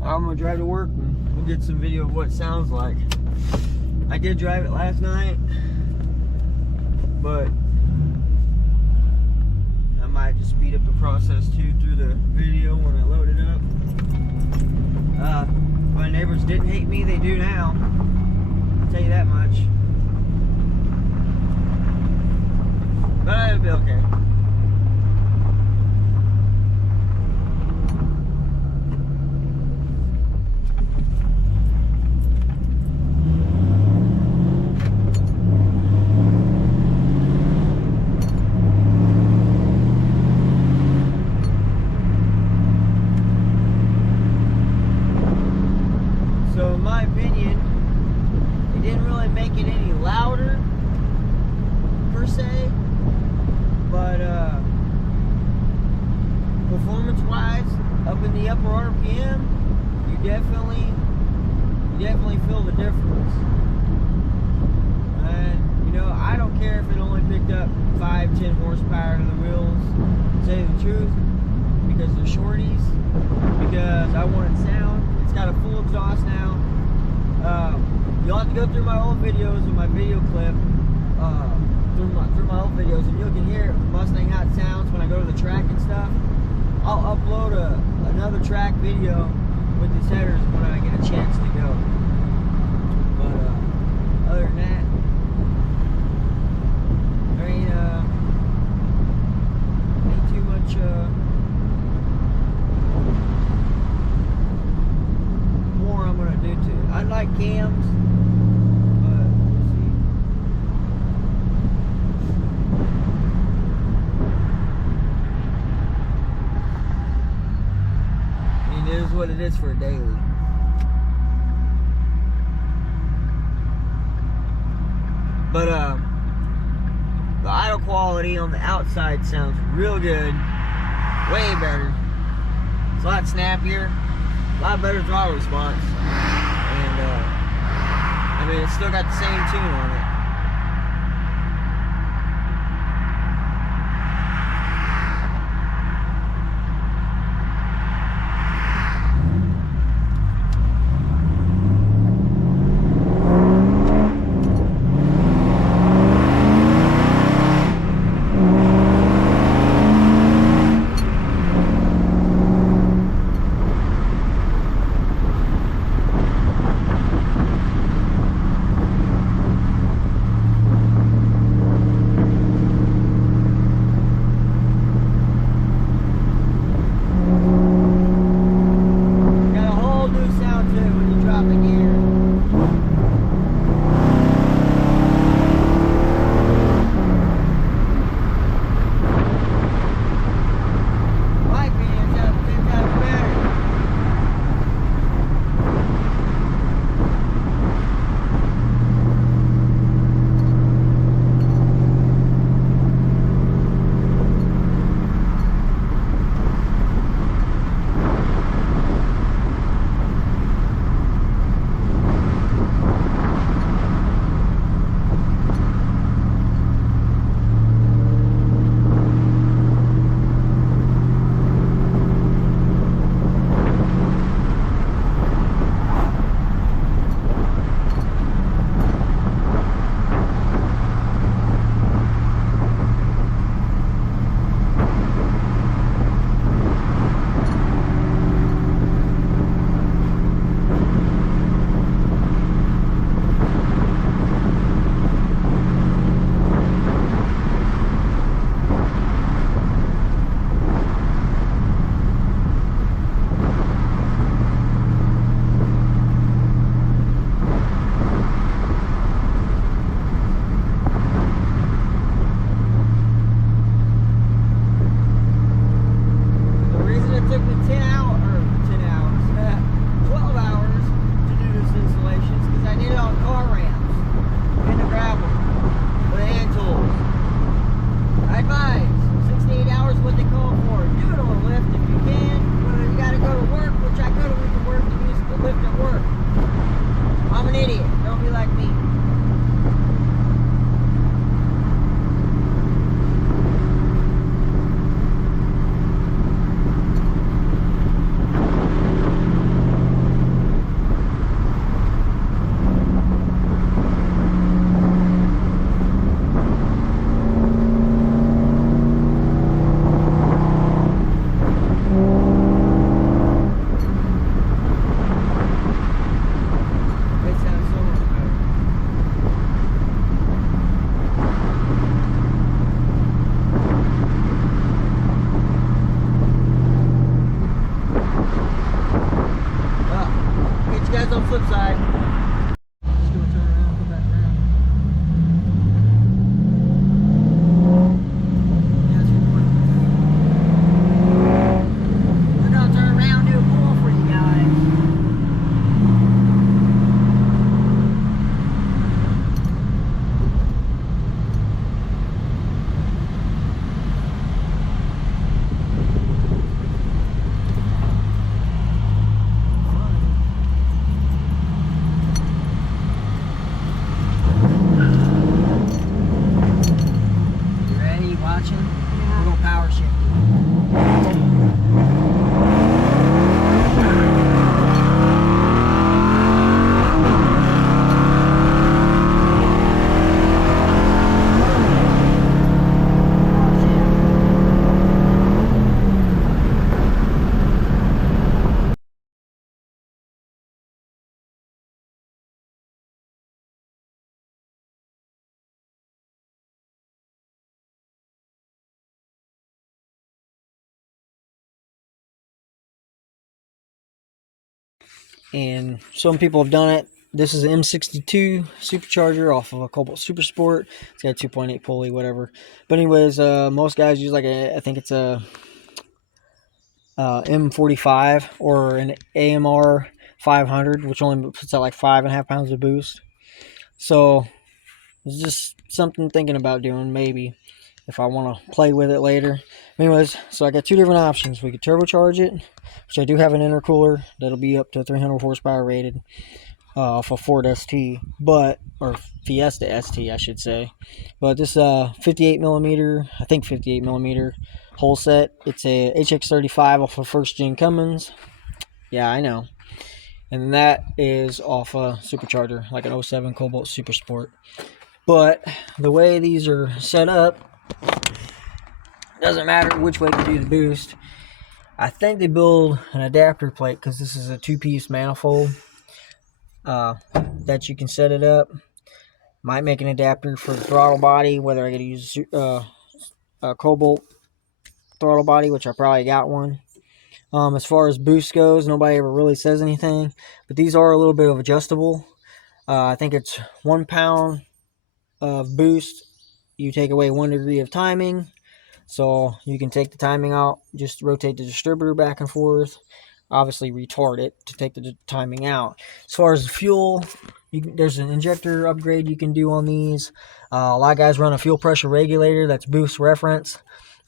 I'm gonna drive to work and we'll get some video of what it sounds like. I did drive it last night, but I might just speed up the process too through the video when I load it up. My neighbors didn't hate me, they do now. I'll tell you that much. But it'll be okay. So in my opinion, it didn't really make it any louder per se, but performance-wise, up in the upper RPM, you definitely feel the difference. And you know, I don't care if it only picked up 5-10 horsepower to the wheels. To tell you the truth, because they're shorties, because I wanted sound. It's got a full exhaust now. You'll have to go through my old videos with my video clip, through my old videos, and you can hear Mustang how it sounds when I go to the track and stuff. I'll upload another track video with these headers when I get a chance to go. But other than that, there ain't too much more I'm gonna do to it. I like cams, but we'll see. I mean, it is what it is for a daily. But the idle quality on the outside sounds real good, way better. It's a lot snappier, a lot better throttle response, and I mean, it's still got the same tune on it. side. Let's go turn around, go back around. Yes, we're gonna turn around and do a pull for you guys. Watching? Yeah. We're gonna power shift. And some people have done it. This is an M62 supercharger off of a Cobalt Super Sport. It's got a 2.8 pulley, whatever. But anyways, most guys use like I think it's a M45 or an AMR 500, which only puts out like 5.5 pounds of boost. So it's just something thinking about doing, maybe, if I want to play with it later. Anyways, so I got two different options. We could turbocharge it, which I do have an intercooler that'll be up to 300 horsepower rated for Ford ST, or Fiesta ST, I should say. But this 58 millimeter, I think 58 millimeter hull set. It's a HX35 off of first gen Cummins. Yeah, I know. And that is off a supercharger, like an 07 Cobalt Super Sport. But the way these are set up, doesn't matter which way you do the boost. I think they build an adapter plate because this is a two-piece manifold that you can set it up. Might make an adapter for the throttle body, whether I gotta use a Cobalt throttle body, which I probably got one. As far as boost goes, nobody ever really says anything, but these are a little bit of adjustable. I think it's 1 pound of boost. You take away 1 degree of timing. So you can take the timing out, just rotate the distributor back and forth, obviously retard it to take the timing out. As far as the fuel, there's an injector upgrade you can do on these. A lot of guys run a fuel pressure regulator that's boost reference,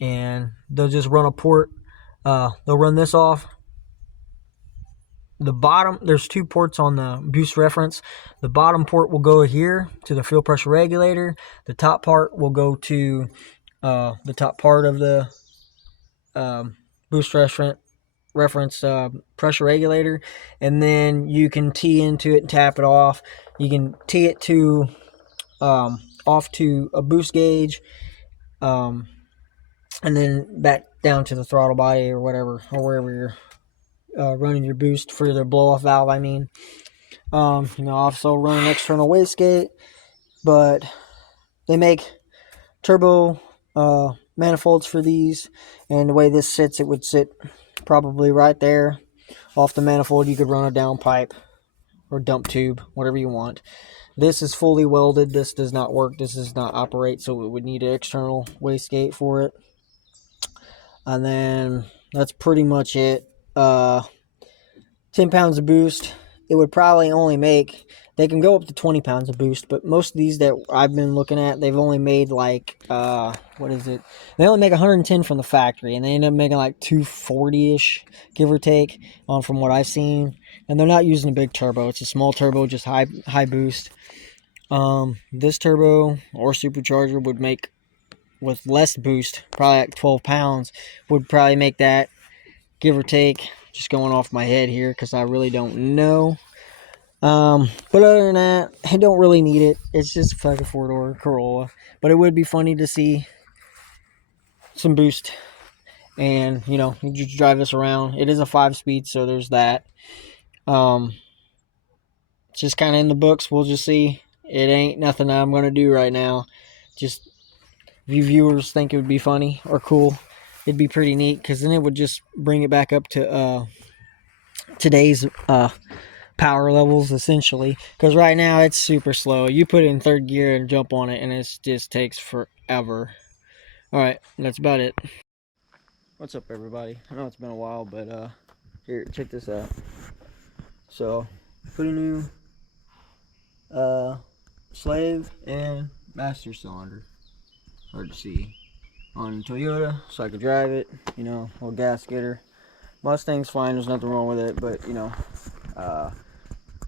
and they'll just run a port. They'll run this off. The bottom, there's 2 ports on the boost reference. The bottom port will go here to the fuel pressure regulator. The top part will go to the top part of the boost reference pressure regulator, and then you can tee into it and tap it off. You can tee it to off to a boost gauge, and then back down to the throttle body or whatever, or wherever you're running your boost for the blow off valve. I mean, also run an external wastegate, but they make turbo manifolds for these, and the way this sits, it would sit probably right there off the manifold. You could run a downpipe or dump tube, whatever you want. This is fully welded. This does not work. This does not operate, so it would need an external wastegate for it. And then that's pretty much it. 10 pounds of boost. It would probably only make, they can go up to 20 pounds of boost, but most of these that I've been looking at, they've only made like, what is it? They only make 110 from the factory, and they end up making like 240-ish, give or take, from what I've seen. And they're not using a big turbo. It's a small turbo, just high boost. This turbo or supercharger would make, with less boost, probably like 12 pounds, would probably make that, give or take, just going off my head here because I really don't know. But other than that, I don't really need it. It's just a fucking four-door Corolla. But it would be funny to see some boost. And, you just drive this around. It is a 5-speed, so there's that. It's just kind of in the books. We'll just see. It ain't nothing I'm going to do right now. Just, if you viewers think it would be funny or cool, it'd be pretty neat, because then it would just bring it back up to today's power levels essentially, because right now it's super slow. You put it in third gear and jump on it and it just takes forever. All right, that's about it. What's up, everybody? I know it's been a while, but here, check this out. So put a new slave and master cylinder, hard to see, on Toyota so I could drive it, you know, little gas getter. Mustang's fine, there's nothing wrong with it, but you know,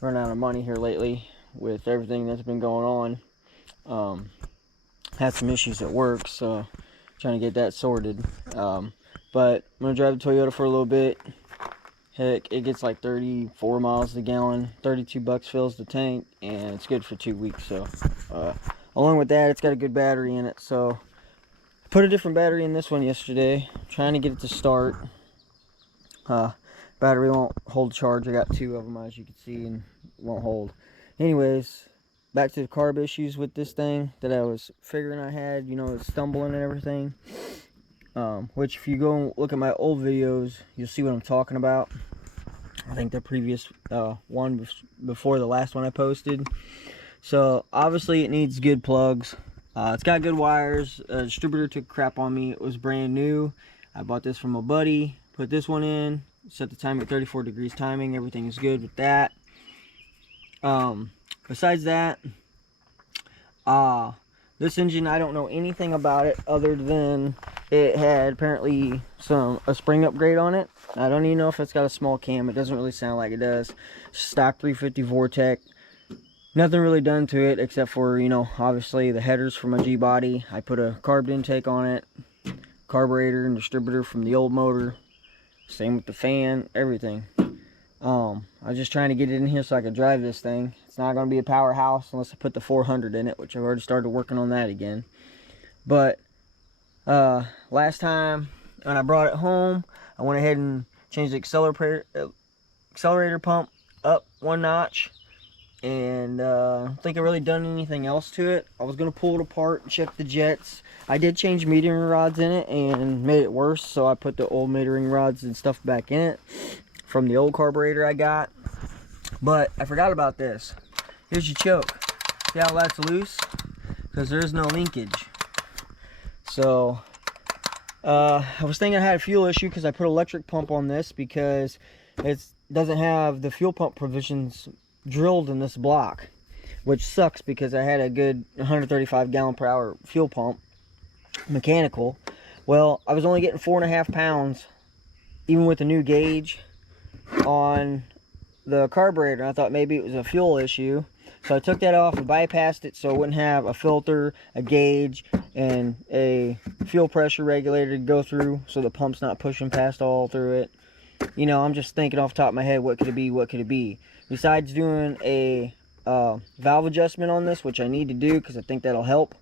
run out of money here lately with everything that's been going on. Had some issues at work, so trying to get that sorted. But I'm gonna drive the Toyota for a little bit. Heck, it gets like 34 miles a gallon, 32 bucks fills the tank, and it's good for 2 weeks. So along with that, it's got a good battery in it, so put a different battery in this one yesterday, trying to get it to start. Battery won't hold charge. I got 2 of them, as you can see, and it won't hold. Anyways, back to the carb issues with this thing that I was figuring I had, you know, it's stumbling and everything. Which if you go and look at my old videos, you'll see what I'm talking about. I think the previous one before the last one I posted. So obviously it needs good plugs. It's got good wires. A distributor took crap on me. It was brand new. I bought this from a buddy. Put this one in. Set the time at 34 degrees timing. Everything is good with that. Besides that, this engine, I don't know anything about it other than it had apparently a spring upgrade on it. I don't even know if it's got a small cam. It doesn't really sound like it does. Stock 350 Vortec. Nothing really done to it except for, you know, obviously the headers for my G-body. I put a carb intake on it. Carburetor and distributor from the old motor. Same with the fan, everything. I was just trying to get it in here so I could drive this thing. It's not going to be a powerhouse unless I put the 400 in it, which I've already started working on that again. But last time when I brought it home, I went ahead and changed the accelerator pump up 1 notch. And I don't think I really done anything else to it. I was going to pull it apart and check the jets. I did change metering rods in it and made it worse, so I put the old metering rods and stuff back in it from the old carburetor I got. But I forgot about this. Here's your choke. See how that's loose? Because there is no linkage. So I was thinking I had a fuel issue because I put an electric pump on this because it doesn't have the fuel pump provisions drilled in this block, which sucks because I had a good 135 gallon per hour fuel pump, mechanical. Well, I was only getting 4.5 pounds, even with the new gauge on the carburetor. I thought maybe it was a fuel issue, so I took that off and bypassed it so it wouldn't have a filter, a gauge, and a fuel pressure regulator to go through, so the pump's not pushing past all through it. You know, I'm just thinking off the top of my head, what could it be, what could it be? Besides doing a valve adjustment on this, which I need to do because I think that'll help,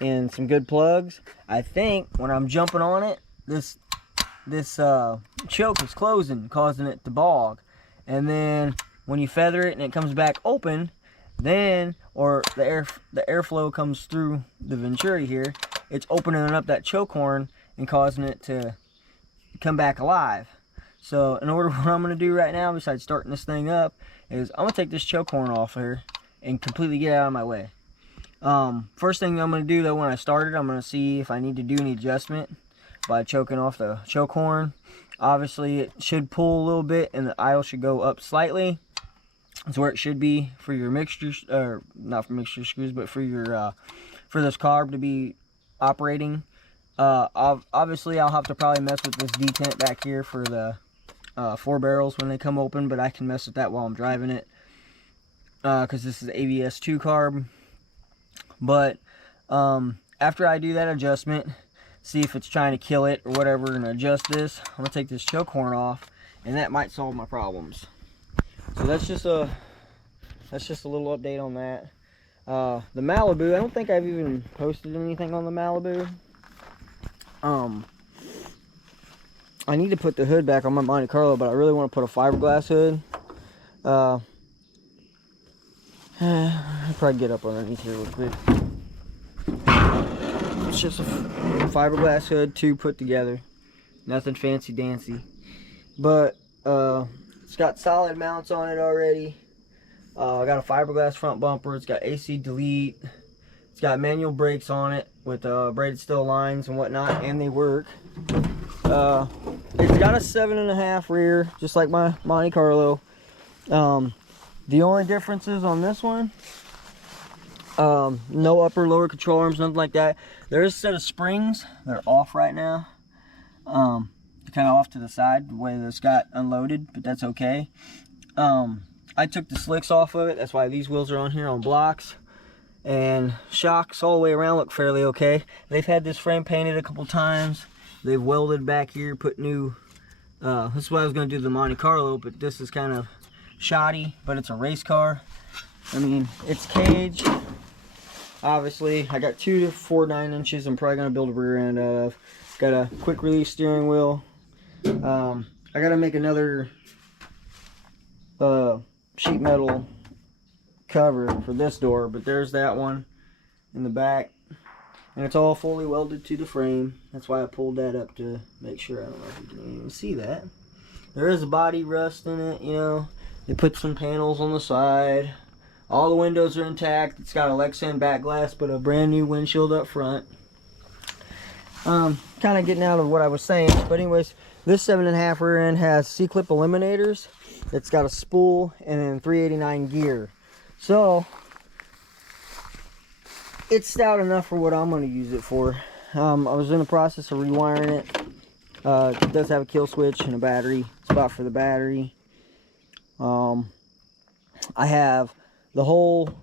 and some good plugs, I think when I'm jumping on it, this choke is closing, causing it to bog. And then when you feather it and it comes back open, then, or the airflow comes through the venturi here, it's opening up that choke horn and causing it to come back alive. So in order, what I'm going to do right now, besides starting this thing up, is I'm going to take this choke horn off here and completely get it out of my way. First thing I'm going to do though, when I start it, I'm going to see if I need to do any adjustment by choking off the choke horn. Obviously it should pull a little bit and the aisle should go up slightly. That's where it should be for your mixture, or not for mixture screws, but for your for this carb to be operating. Obviously I'll have to probably mess with this detent back here for the 4 barrels when they come open, but I can mess with that while I'm driving it because this is ABS2 carb. But after I do that adjustment, see if it's trying to kill it or whatever, and adjust this, I'm gonna take this choke horn off, and that might solve my problems. So that's just a little update on that. The Malibu, I don't think I've even posted anything on the Malibu. I need to put the hood back on my Monte Carlo, but I really want to put a fiberglass hood. I'll probably get up underneath here real quick. It's just a fiberglass hood, 2 put together. Nothing fancy dancy. But It's got solid mounts on it already. I got a fiberglass front bumper. It's got AC delete. It's got manual brakes on it with braided steel lines and whatnot, and they work. It's got a 7.5 rear, just like my Monte Carlo. The only differences on this one, no upper lower control arms, nothing like that. There's a set of springs. They're off right now. Kind of off to the side the way this got unloaded, but that's okay. I took the slicks off of it. That's why these wheels are on here on blocks. And shocks all the way around look fairly okay. They've had this frame painted a couple times. They've welded back here, put new, this is what I was going to do the Monte Carlo, but this is kind of shoddy, but it's a race car. I mean, it's caged. Obviously, I got 2 to 4 9-inches. I'm probably going to build a rear end out of. Got a quick release steering wheel. I got to make another sheet metal cover for this door, but there's that one in the back, and it's all fully welded to the frame. That's why I pulled that up to make sure. I don't know if you can even see that. There is a body rust in it, you know. They put some panels on the side. All the windows are intact. It's got a Lexan back glass, but a brand new windshield up front. Kind of getting out of what I was saying, but anyways, this 7.5 rear end has C-clip eliminators. It's got a spool and then 389 gear. So it's stout enough for what I'm going to use it for. I was in the process of rewiring it. It does have a kill switch and a battery spot for the battery. I have the whole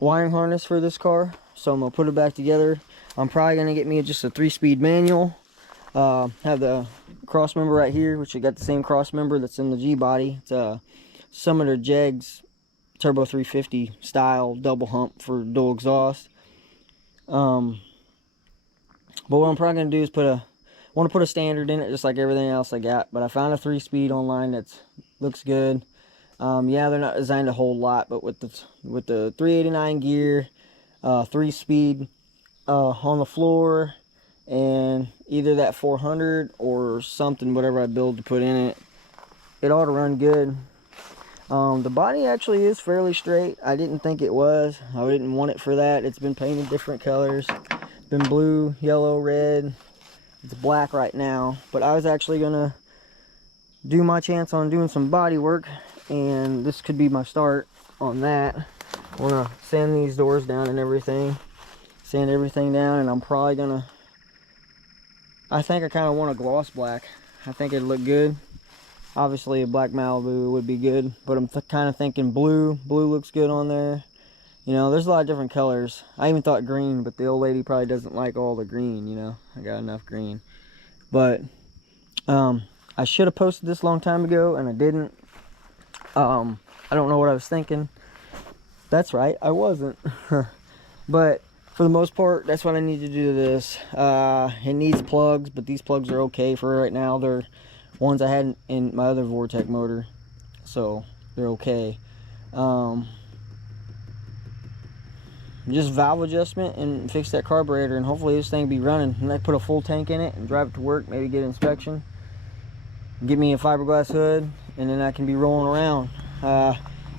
wiring harness for this car, so I'm going to put it back together. I'm probably going to get me just a 3-speed manual. Have the cross member right here, which I got the same cross member that's in the G body. It's a Summiter Jegs Turbo 350 style double hump for dual exhaust. But what I'm probably going to do is want to put a standard in it, just like everything else I got. But I found a 3-speed online that looks good. Yeah, they're not designed a whole lot, but with the 389 gear, 3-speed on the floor, and either that 400 or something, whatever I build to put in it, it ought to run good. The body actually is fairly straight. I didn't think it was. I didn't want it for that. It's been painted different colors. Been blue, yellow, red. It's black right now, but I was actually gonna do my chance on doing some body work, and this could be my start on that. I want to sand these doors down and everything, sand everything down, and I'm probably gonna, I think I kind of want a gloss black. I think it'd look good. Obviously a black Malibu would be good, but I'm kind of thinking blue. Blue looks good on there. You know, there's a lot of different colors. I even thought green, but the old lady probably doesn't like all the green, you know. I got enough green. But I should have posted this a long time ago, and I didn't. I don't know what I was thinking. That's right, I wasn't. But for the most part, that's what I need to do to this. It needs plugs, but these plugs are okay for right now. They're ones I had in my other Vortec motor, so they're okay. Just valve adjustment and fix that carburetor, and hopefully this thing be running. And I put a full tank in it and drive it to work, maybe get an inspection, get me a fiberglass hood, and then I can be rolling around.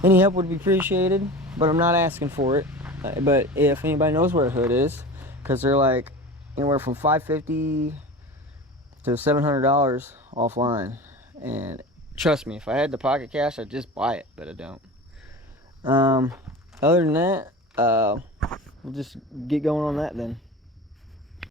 Any help would be appreciated, but I'm not asking for it. But if anybody knows where a hood is, because they're like anywhere from $550 to $700 offline, and trust me, if I had the pocket cash, I'd just buy it, but I don't. Other than that, we'll just get going on that then.